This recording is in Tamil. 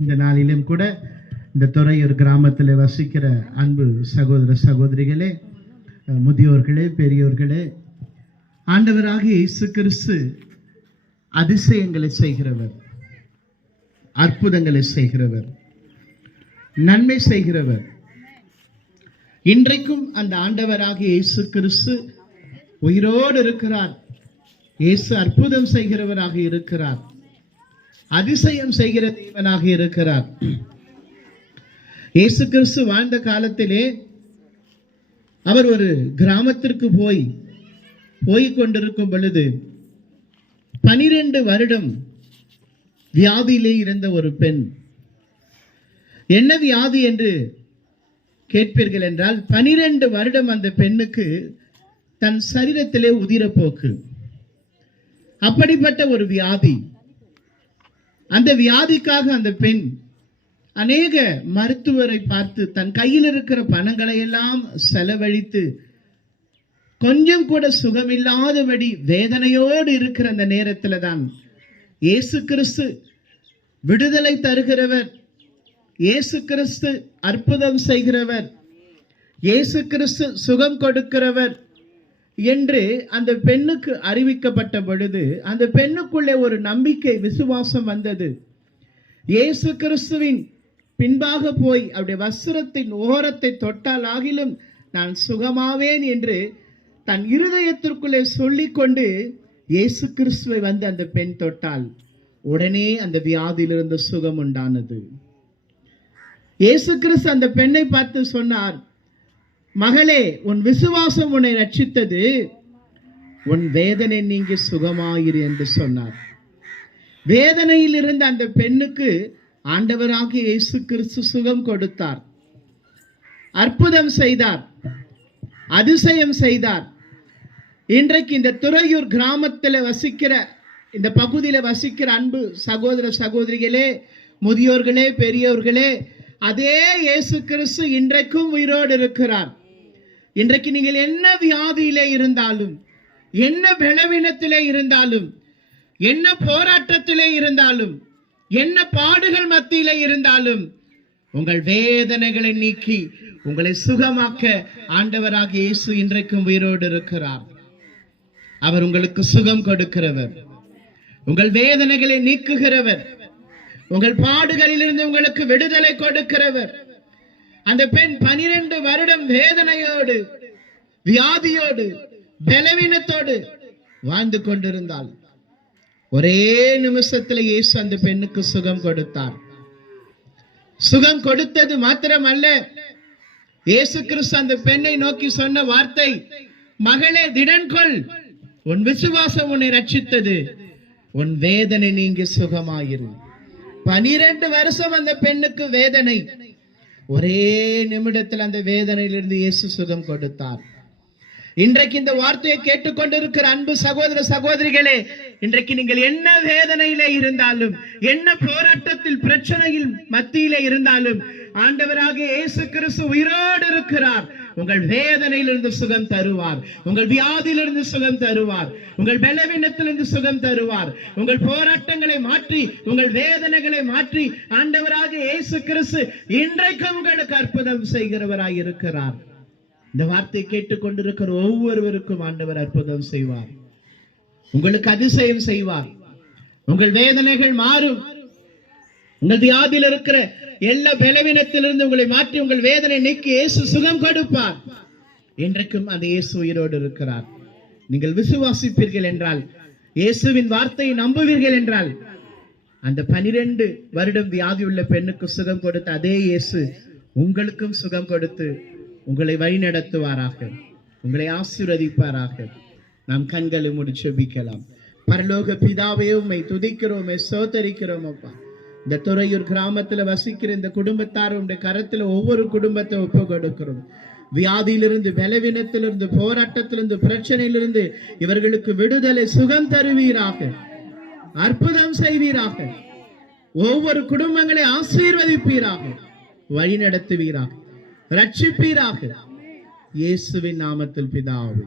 இந்த நாளிலும் கூட இந்த துறையூர் கிராமத்தில் வசிக்கிற அன்பு சகோதர சகோதரிகளே, முதியோர்களே, பெரியோர்களே, ஆண்டவராகிய இயேசு கிறிஸ்து அதிசயங்களை செய்கிறவர், அற்புதங்களை செய்கிறவர், நன்மை செய்கிறவர். இன்றைக்கும் அந்த ஆண்டவராகிய இயேசு கிறிஸ்து உயிரோடு இருக்கிறார். இயேசு அற்புதம் செய்கிறவராக இருக்கிறார், அதிசயம் செய்கிற தேவனாக இருக்கிறார். இயேசு கிறிஸ்து வாழ்ந்த காலத்திலே அவர் ஒரு கிராமத்திற்கு போய் கொண்டிருக்கும் பொழுது 12 வருடம் வியாதியிலே இருந்த ஒரு பெண். என்ன வியாதி என்று கேட்பீர்கள் என்றால், 12 வருடம் அந்த பெண்ணுக்கு தன் சரீரத்திலே உதிரப்போக்கு. அப்படிப்பட்ட ஒரு வியாதி. அந்த வியாதிக்காக அந்த பெண் அநேக மருத்துவரை பார்த்து தன் கையில் இருக்கிற பணங்களை எல்லாம் செலவழித்து கொஞ்சம் கூட சுகமில்லாதபடி வேதனையோடு இருக்கிற அந்த நேரத்தில் தான் இயேசு கிறிஸ்து விடுதலை தருகிறவர், இயேசு கிறிஸ்து அற்புதம் செய்கிறவர், இயேசு கிறிஸ்து சுகம் கொடுக்கிறவர் என்று அந்த பெண்ணுக்கு அறிவிக்கப்பட்ட பொழுது அந்த பெண்ணுக்குள்ளே ஒரு நம்பிக்கை, விசுவாசம் வந்தது. இயேசு கிறிஸ்துவின் பின்பாக போய் அவருடைய வஸ்திரத்தின் ஓரத்தை தொட்டால் ஆகிலும் நான் சுகமாவேன் என்று தன் இருதயத்திற்குள்ளே சொல்லிக்கொண்டு இயேசு கிறிஸ்துவை வந்து அந்த பெண் தொட்டால் உடனே அந்த வியாதியிலிருந்து சுகம் உண்டானது. இயேசு கிறிஸ்து அந்த பெண்ணை பார்த்து சொன்னார், மகளே, உன் விசுவாசம் உன்னை ரட்சித்தது, உன் வேதனை நீங்கி சுகமாயிரு என்று சொன்னார். வேதனையில் இருந்த அந்த பெண்ணுக்கு ஆண்டவராகிய இயேசு கிறிஸ்து சுகம் கொடுத்தார், அற்புதம் செய்தார், அதிசயம் செய்தார். இன்றைக்கு இந்த துறையூர் கிராமத்தில் வசிக்கிற, இந்த பகுதியில் வசிக்கிற அன்பு சகோதர சகோதரிகளே, முதியோர்களே, பெரியோர்களே, அதே இயேசு கிறிஸ்து இன்றைக்கும் உயிரோடு இருக்கிறார். இன்றைக்கு நீங்கள் என்ன வியாதியிலே இருந்தாலும், என்ன பலவீனத்திலே இருந்தாலும், என்ன போராட்டத்திலே இருந்தாலும், என்ன பாடுகள் மத்தியிலே இருந்தாலும், உங்கள் வேதனைகளை நீக்கி உங்களை சுகமாக்க ஆண்டவராக இயேசு இன்றைக்கும் உயிரோடு இருக்கிறார். அவர் உங்களுக்கு சுகம் கொடுக்கிறவர், உங்கள் வேதனைகளை நீக்குகிறவர், உங்கள் பாடுகளிலிருந்து உங்களுக்கு விடுதலை கொடுக்கிறவர். அந்த பெண் 12 வருடம் வேதனையோடு, வியாதியோடு, பலவீனத்தோடு வாழ்ந்து கொண்டிருந்தாள். ஒரே நிமிஷத்தில் இயேசு அந்த பெண்ணுக்கு சுகம் கொடுத்தார். சுகம் கொடுத்தது மாத்திரமல்ல, இயேசு கிறிஸ்து அந்த பெண்ணை நோக்கி சொன்ன வார்த்தை, மகளே, திடன்கொள், உன் விசுவாசம் உன்னை ரட்சித்தது, உன் வேதனை நீங்கி சுகமாயிரு. 12 வருஷம் அந்த பெண்ணுக்கு வேதனை. ஒரே நிமிடத்தில் அந்த வேதனையிலிருந்து இயேசு சுகம் கொடுத்தார். இன்றைக்கு இந்த வார்த்தையை கேட்டுக்கொண்டிருக்கிற அன்பு சகோதர சகோதரிகளே, இன்றைக்கு நீங்கள் என்ன வேதனையிலே இருந்தாலும், என்ன போராட்டத்தில் பிரச்சனையில் மத்தியிலே இருந்தாலும், ஆண்டவராக இயேசு கிறிஸ்து உயிரோடு இருக்கிறார். உங்கள் வேதனையிலிருந்து சுகம் தருவார், உங்கள் வியாதியிலிருந்து சுகம் தருவார், உங்கள் பலவீனத்திலிருந்து சுகம் தருவார். உங்கள் போராட்டங்களை மாற்றி, உங்கள் வேதனைகளை மாற்றி ஆண்டவராக இயேசு கிறிஸ்து இன்றைக்கும் உங்களுக்கு அற்புதம் செய்கிறவராய் இருக்கிறார். இந்த வார்த்தை கேட்டுக்கொண்டிருக்கிற ஒவ்வொருவருக்கும் ஆண்டவர் அற்புதம் செய்வார், உங்களுக்கு அதிசயம் செய்வார். உங்கள் வேதனைகள் மாறும். உங்கள் வியாதியில் இருக்கிற எல்லா பலவீனத்திலிருந்து உங்களை மாற்றி உங்கள் வேதனை நீக்கி இயேசு சுகம் கொடுப்பார். இன்றைக்கும் அந்த இயேசு உயிரோடு இருக்கிறார். நீங்கள் விசுவாசிப்பீர்கள் என்றால், இயேசுவின் வார்த்தையை நம்புவீர்கள் என்றால், அந்த 12 வருடம் வியாதி உள்ள பெண்ணுக்கு சுகம் கொடுத்த அதே இயேசு உங்களுக்கும் சுகம் கொடுத்து உங்களை வழி நடத்துவாராக, உங்களை ஆசீர்வதிப்பாராக. நாம் கண்களை மூடி ஜெபிக்கலாம். பரலோக பிதாவே, உம்மை துதிக்கிறோம், ஸ்தோத்தரிக்கிறோம் அப்பா. இந்த துறையூர் கிராமத்தில் வசிக்கிற இந்த குடும்பத்தார் உடைய கரத்தில் ஒவ்வொரு குடும்பத்தை ஒப்பு கொடுக்கிறோம். வியாதியிலிருந்து, பலவீனத்திலிருந்து, போராட்டத்திலிருந்து, பிரச்சனையிலிருந்து இவர்களுக்கு விடுதலை, சுகம் தருவீராக, அற்புதம் செய்வீராக. ஒவ்வொரு குடும்பங்களை ஆசீர்வதிப்பீராக, வழி நடத்துவீராக, ரட்சிப்பீராக. இயேசுவின் நாமத்தில் பிதாவே.